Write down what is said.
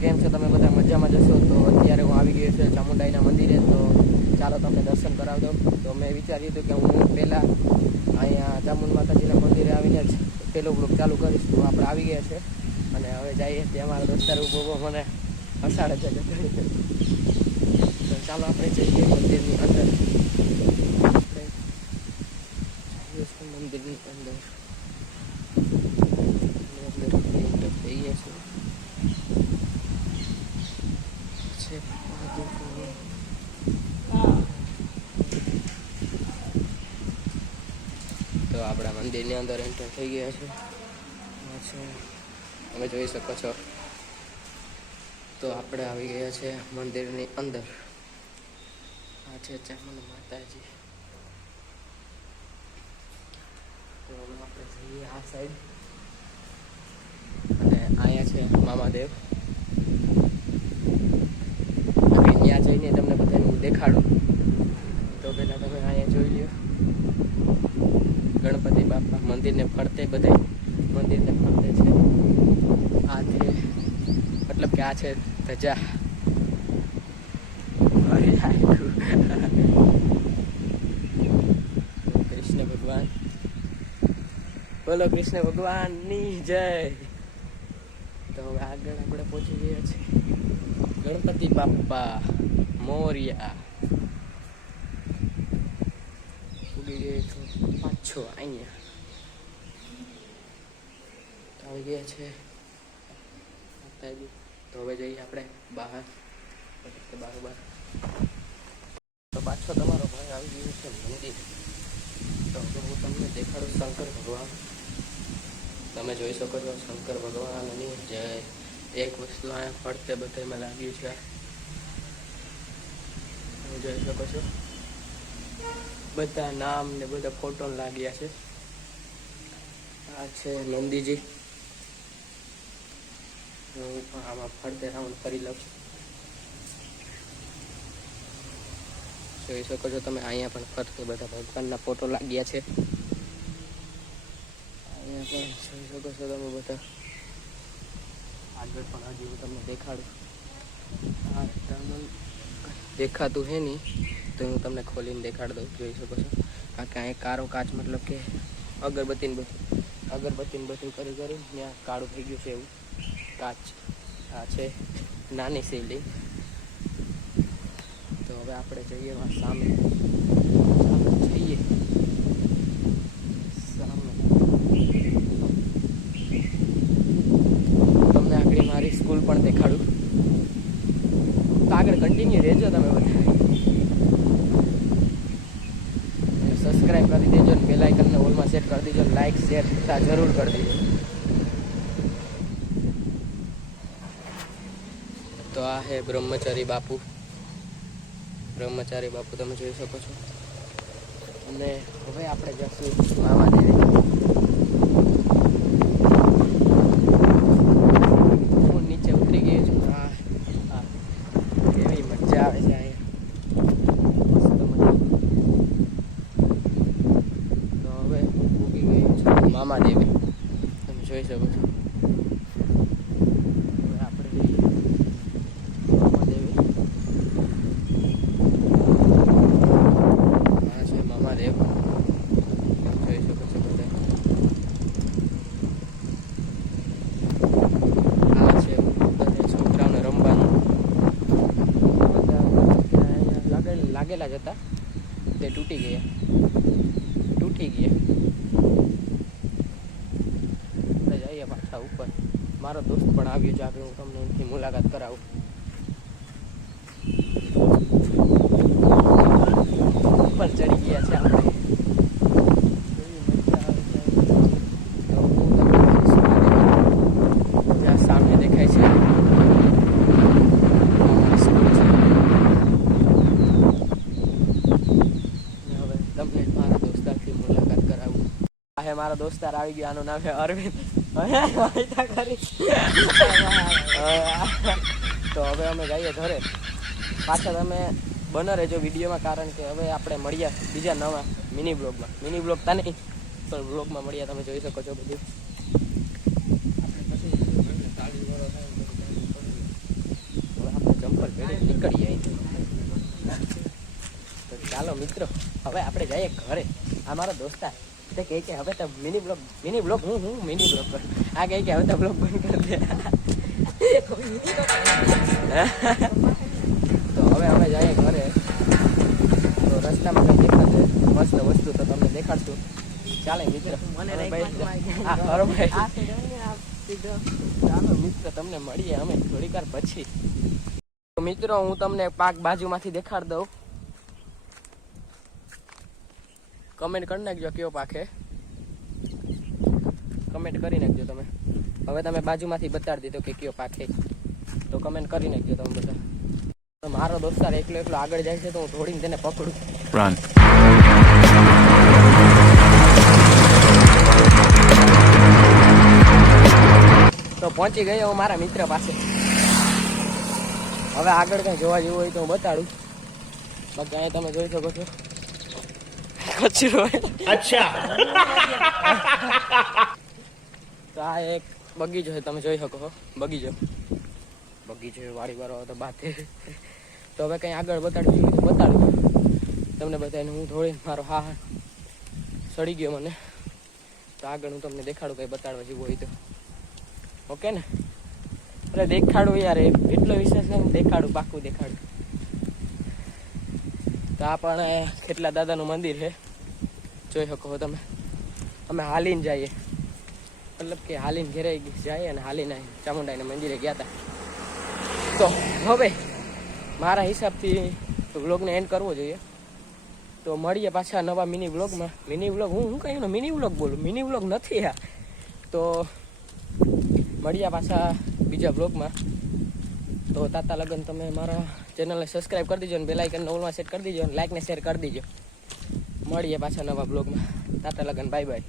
કેમ છો તમે બધા મજામાં જશો? તો અત્યારે હું આવી ગયો છું ચામુંડાઈના મંદિરે, તો ચાલો તમને દર્શન કરાવી દઉં. તો મેં વિચાર્યું હતું કે હું પહેલાં અહીંયા ચામુંડ માતાજીના મંદિરે આવીને જ પહેલો બ્લોગ ચાલુ કરીશ. તો આપણે આવી ગયા છે અને હવે જઈએ ત્યાં મારા દોસ્તાર ઉભો મને હસાડે છે. તો ચાલો આપણે જઈએ મંદિરની અંદર. મંદિરની અંદર જઈએ છીએ. તો આપણા મંદિરની અંદર એન્ટર થઈ ગયા છે. તમે જોઈ શકો છો. તો આપણે આવી ગયા છે મંદિરની અંદર. આ છે ચામુંડ માતાજી. તો આપણે જઈએ આ સાઈડ અને અહીંયા છે મામાદેવ. ત્યાં જઈને તમને બધાને હું દેખાડું. તો પહેલાં તમે અહીંયા જોઈ લ્યો ગણપતિ બાપા. મંદિરને ફરતે બધા મંદિરને ફરતે છે. આ છે મતલબ કે આ છે ધજા. કૃષ્ણ ભગવાન, બોલો કૃષ્ણ ભગવાનની જય. તો હવે આગળ આપણે પહોંચી ગયા છીએ. ગણપતિ બાપા મોર્યા. ઉગી ગયે પાછો અહીંયા આવી ગયા છે માતાજી. તો હવે જઈએ આપણે બહાર. તો પાછો તમારો ભાઈ આવી ગયો છે મંદિર. તો હું તમને દેખાડું શંકર ભગવાન. તમે જોઈ શકો છો શંકર ભગવાનની જય. એક વસ્તુ અહીંયા ફરતે બધામાં લાગ્યું છે. તમે જોઈ શકો છો બધા નામ ને બધા ફોટો લાગ્યા છે. આ છે નંદીજી. હું પણ આમાં ફરતે રાઉન્ડ ફરી લઉં છું. જોઈ શકો છો તમે અહીંયા પણ ફરતે બધા ભગવાનના ફોટો લાગ્યા છે. અહીંયા પણ જોઈ શકો છો તમે બધા. આગળ પણ હજી હું તમને દેખાડું. આ ટર્નલ દેખાતું હે નહીં તો હું તમને ખોલીને દેખાડી દઉં. જોઈ શકો છો કારણ કે અહીંયા કારો કાચ મતલબ કે અગરબત્તીને બધું કરી ત્યાં કાળું થઈ ગયું છે એવું કાચ. આ છે નાની શિવલિંગ. તો હવે આપણે જઈએ સામે જઈએ સામે. તમને આગળ મારી સ્કૂલ પણ દેખાડું. તો આગળ કન્ટિન્યુ રહેજો તમે બધા. સબસ્ક્રાઈબ કરી દેજો ને બેલ આઇકનને ઓલમાં સેટ કરી દેજો. લાઈક શેર તથા જરૂર કરી દેજો. તો આ હે બ્રહ્મચારી બાપુ. તમે જોઈ શકો છો. અને હવે આપણે જશું મામાદેવી. હું નીચે ઉતરી ગયો છું. હા કેવી મજા આવે છે અહીંયા. તો હવે હું ઉગી ગયો છું મામાદેવી. તમે જોઈ શકો છો. લાગેલા જ હતા તે તૂટી ગયા. જઈએ પાછા ઉપર. મારો દોસ્ત પણ આવ્યો છે. આપણે હું તમને એમની મુલાકાત કરાવું. ઉપર ચડી ગયા છે આપણે. જ્યાં સામે દેખાય છે મારા દોસ્તાર આવી ગયો. આનું નામ છે અરવિંદ. તો હવે અમે જઈએ ઘરે. પાછળ તમે બને રહેજો વિડીયોમાં કારણ કે હવે આપણે મળ્યા બીજા નવા મિની બ્લોગમાં. મિની બ્લોગ તા નહીં પણ બ્લોગમાં મળ્યા. તમે જોઈ શકો છો બધું. નીકળીએ અહીંથી. તો ચાલો મિત્રો, હવે આપણે જઈએ ઘરે. આ મારો દોસ્તાર તે કહે કે હવે તો મિની બ્લોગ મિની બ્લોગ કર. આ કહે કે હવે તો બ્લોગ બંધ કરી દે. તો હવે અમે જઈએ ઘરે. તો રસ્તામાં કંઈ દેખાશે મસ્ત વસ્તુ તો તમને દેખાડશું. ચાલે મિત્ર, ચાલો મિત્ર, તમને મળીએ અમે થોડીક વાર પછી. તો મિત્રો, હું તમને પાક બાજુમાંથી દેખાડી દઉં. કમેન્ટ કરી નાખજો કયો પાક છે, કમેન્ટ કરી નાખજો તમે. હવે તમે બાજુમાંથી બતાડી દીધો કે કયો પાક છે, તો કમેન્ટ કરી નાખજો તમે બધા. તો મારો દોસ્તાર એકલો આગળ જાય છે તો હું થોડીને તેને પકડું. રન. તો પહોંચી ગયો હું મારા મિત્ર પાસે. હવે આગળ કઈ જોવા જેવું હોય તો હું બતાડું. બાકી અહીંયા તમે જોઈ શકો છો કચરો. અચ્છા. તો આ એક બગીચો છે, તમે જોઈ શકો છો. બગીચો વાળી વાળો તો બાતે. તો હવે કંઈ આગળ બતાડવું હોય તો બતાડું તમને બતાવીને. હું થોડી મારો હા સડી ગયો મને, તો આગળ હું તમને દેખાડું કંઈ બતાડવા જેવું હોય તો. ઓકે ને? અરે દેખાડું યાર, એટલો વિશ્વાસ નહીં, દેખાડું, પાક્કું દેખાડું. તો આ પણ ખેટલા દાદાનું મંદિર છે, જોઈ શકો છો તમે. અમે હાલીને જઈએ, મતલબ કે હાલીને ઘેરે જઈએ અને હાલીને ચામુંડાના મંદિરે ગયા હતા. તો હવે મારા હિસાબથી વ્લોગને એન્ડ કરવો જોઈએ. તો મળીએ પાછા નવા મિની વ્લોગમાં. મિની વ્લોગ હું કહ્યું મિની વ્લોગ બોલું, મિની વ્લોગ નથી આ. તો મળીએ પાછા બીજા વ્લોગમાં. તો તાતા લગન તમે મારા ચેનલને સબસ્ક્રાઈબ કરી દીજો અને બેલ આઇકનને ઓલમાં સેટ કરી દીજો અને લાઈક ને શેર કરી દીજો. મળીએ પાછા નવા વ્લોગમાં. તાતા લગન, બાય બાય.